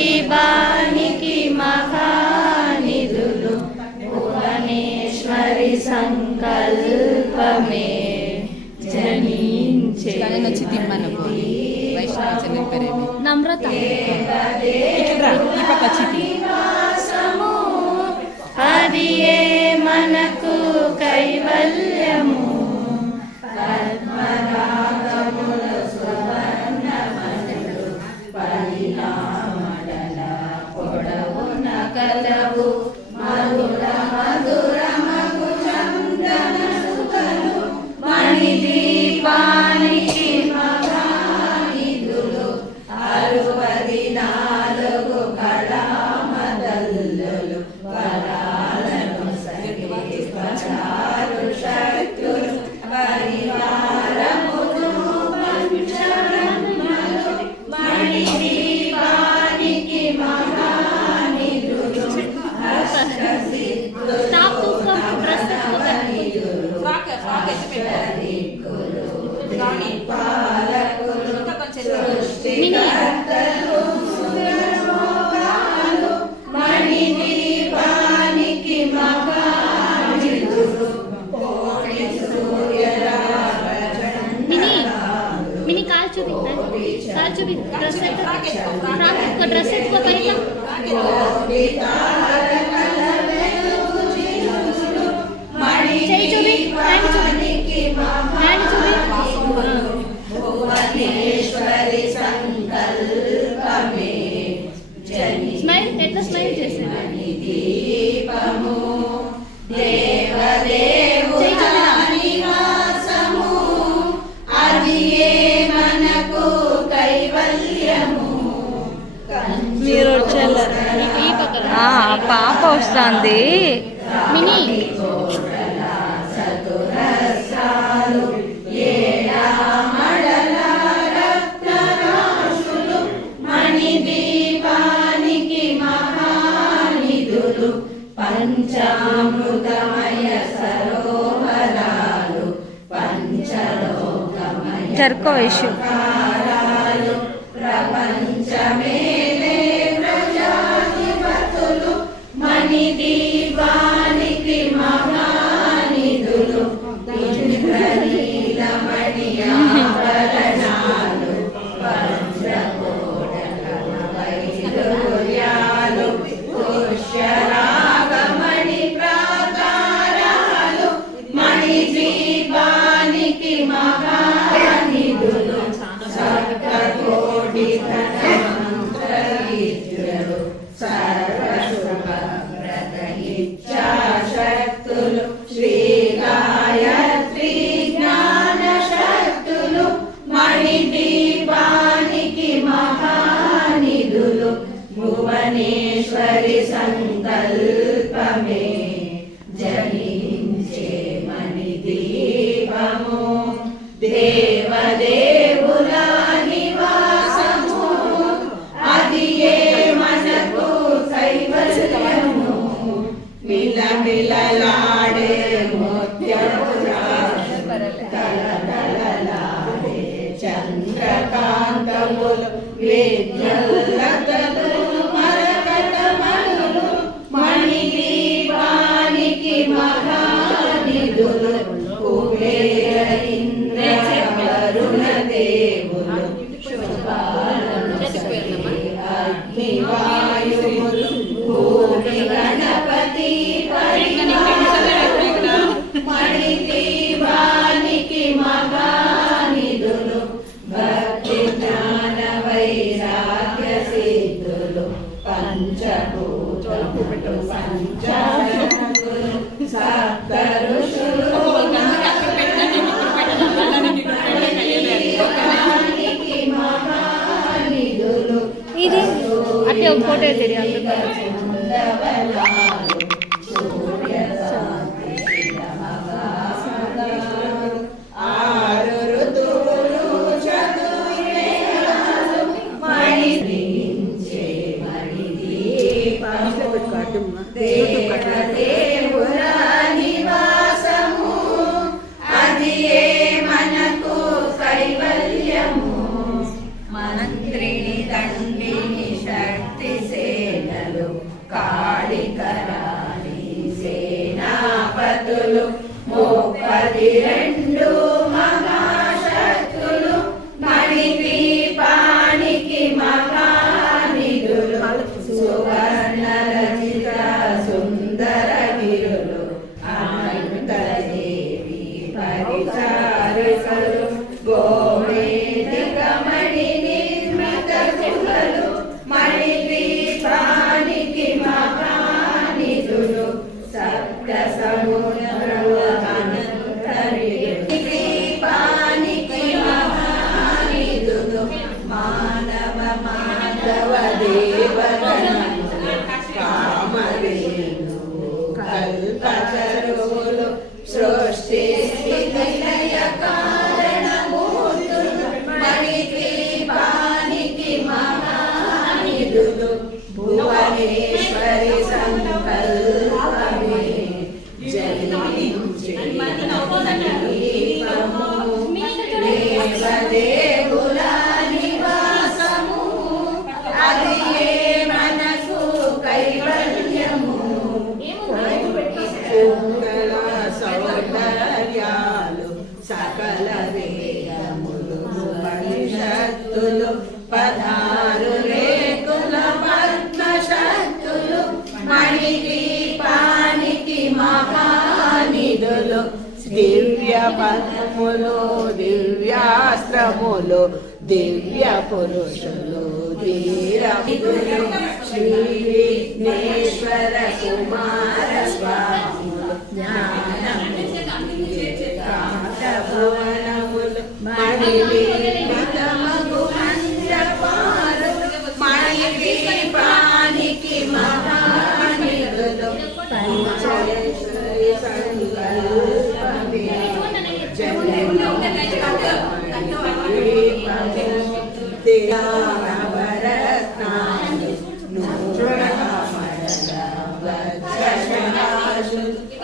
మణిదీపానికి మహానిధులు భువనేశ్వరి సంకల్పమే జనించే నమ్రత అది ఏ మనకు కైవల్యము పద్మరాగములు సువర్ణమణులు పరిణామడల పొడవున కలవు మధుర మధుర మగు చందన సుఖలు మణిదీపానికి మహానిధులు 64 కళామదల్లులు వరాలను సగే పచారు శక్తులు పరివారములు పంచరత్నాలు మణిదీపానికి మహానిధులు అష్టసిద్ధులు పాలకులు సృష్టికర్తలు సురలోకాలు మణిదీపానికి మహానిధులు కోటి సూర్యరాజండాలు మిని కాల్ చూపి డ్రెస్ డ్రెస్ ఎత్తుకో పైకి కోటి తారకల వెలుగు చిరులు మణిదీపానికి మహానిధులు భువనేశ్వరి సంకల్పమే స్మైల్ ఎట్లా స్మైల్ చేసేది దీపము దేవదేవుల నివాసము అది ఏ మనకు కైవల్యము మీరు పాప వస్తుంది మినీ చతురస్రాలు రత్నరాశులు మణిదీపానికి మహానిధులు పంచామృతమయ సరోవరాలు పంచలోకమయ జరుకో ఇష్యూ ప్రపంచమేలే ప్రజాధిపతులు మణిదీపానికి మహానిధులు ఇంద్రనీలమణి ఆభరణాలు వజ్రకోటల వైఢూర్యాలు పుష్యరాగమణి ప్రాకారాలు మణిదీపానికి మహానిధులు సప్తకోటి ధనమంత్రవిద్యలు సర్వశుభప్రద ఇచ్ఛాశక్తులు శ్రీ గాయత్రి జ్ఞానశక్తులు మణిదీపానికి మహానిధులు భువనేశ్వరి సంకల్పమే జనించే మణిదీపము దేవదేవుల నివాసము అది ఏ మనకు కైవల్యము మిలమిలలాడే తలతలలాడే చంద్రకాంతములు విద్యుల్లతలు మరకటమణులు మణిదీపానికి అగ్నివాయువులు భూమి గణపతి మణిదీపానికి మహానిధులు భక్తి జ్ఞాన వైరాగ్య సిద్ధులు పంచభూతములు పంచాక్షరులు సప్త ఋషులు మహానిధులు ఇది అట్టే ఒక ఫోటో తెలియాలి ఆరు ఋతువులు చతుర్వేదాలు మణించే మణిదీపము దేవదేవుల నివాసము అదియే మనకు కైవల్యము మంత్రిని దండిని శక్తి సేనలు కాళికరాణి సేనాపతులు 32 మహాశక్తులు మణిద్వీపానికి మహానిధులు సువర్ణ రచిత సుందర గిరులు అనంతదేవి పరిచారికలు గోవేదిక మణి నిర్మిత గుహలు మణిద్వీపానికి మహానిధులు సప్త సముద్రములు ద్వీపానికి మహానిధులు మానవ మాధవ దేవగణములు కామధేను కల్పతరువులు సృష్టి స్థితి లయ కారణమూర్తులు మణిద్వీపానికి మహానిధులు భువనేశ్వరి సంకల్పమే జనించే దీపము దేవదేవుల నివాసము అదియే మనకు కైవల్యము మంగళ సౌందర్యాలు సకల వేదములు ఉపనిషత్తులు 16 రేకుల పద్మశక్తులు మణిదీపానికి మహానిధులు దివ్య పద్మములు దివ్యాస్త్రములు దివ్య పురుషులు ధీరమిదులు శ్రీ విఘ్నేశ్వర కుమార స్వాములు జ్ఞానభవనములు మణిదీపితమగు మండపాలు మణిదీపానికి మహానిధులు పంచేశ్వరి సంకల్పమే నవరత్నాలు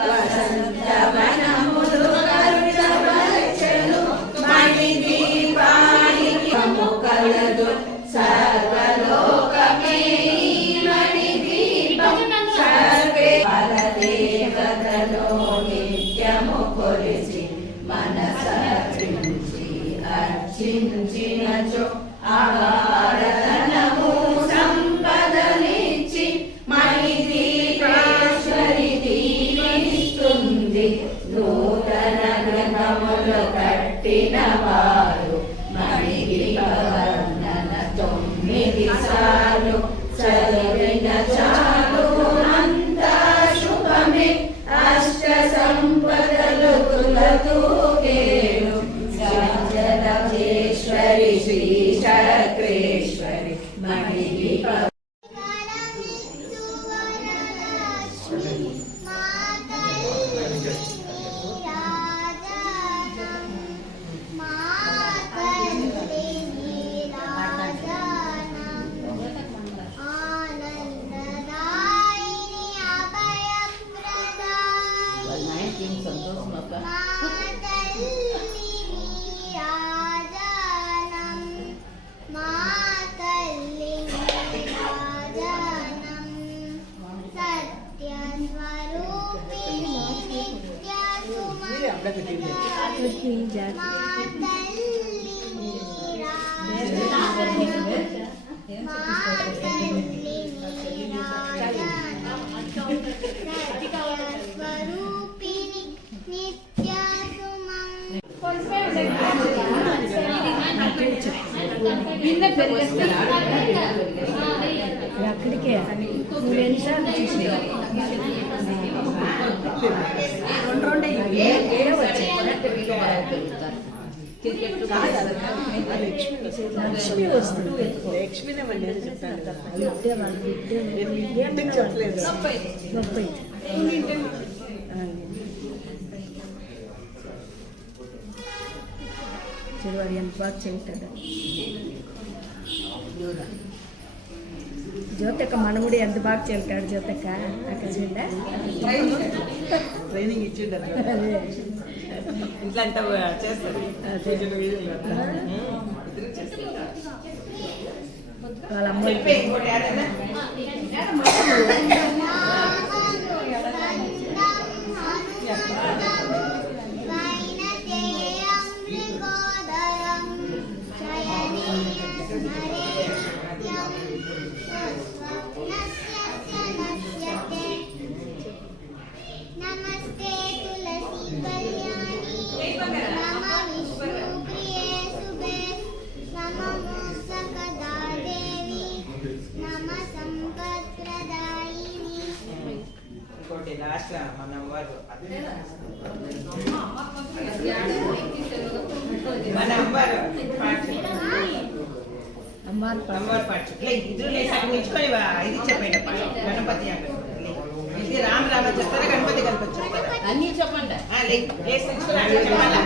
వసంతవనములు కరుణవచ్చలు మణిదీపానికి కలదు సర్వలోకమే మణిదీపం సర్వే పరదేవతలో నిత్యము కొలిసి మనసర్పించి అర్చించినచో ఆహారధనము సంపదనిచ్చి మణిదీపేశ్వరి దీవిస్తుంది నూతన గృహములు కట్టిన వారు మణిదీపవర్ణన 9 సార్లు చదివిన చాలు అంతా శుభమే అష్ట సంపదలు తులతూగేను రాజరాజేశ్వరి శ్రీ చక్రేశ్వరి మణిదీప जाती స్వరూపిణి నిత్య అక్కడికే నువ్వు ఎన్నిసార్లు చూసి లక్ష్మి వస్తుంది. చెప్పలేదు. 30 చిరువాడు ఎంత బాగా చెబుతాడు. జ్యోతక్క మనముడి ఎంత బాగా చెబుతాడు. జ్యోతక్క అక్కడ చూడ ట్రైనింగ్ ఇచ్చిండు అదే ఇట్లా అంతా చేస్తారు. వాళ్ళ అమ్మ नमस्ते तुलसी कल्याणी नम विष्णु प्रिये शुभे नम मोक्षकदा देवी नम संपत्प्रदायिनी ఇంకోటి లాస్ట్ మన అమ్మవారు మన అమ్మవారు అమ్మవారు పాట ఇద్దరు లేసాక నిల్చుకొని ఇది చెప్పండి గణపతి ఇది రామ రామ చెప్తారా గణపతి కనుక చెప్తారా అన్నీ చెప్పండి. లేచి నిల్చుకొని అట్లా చెప్పాలా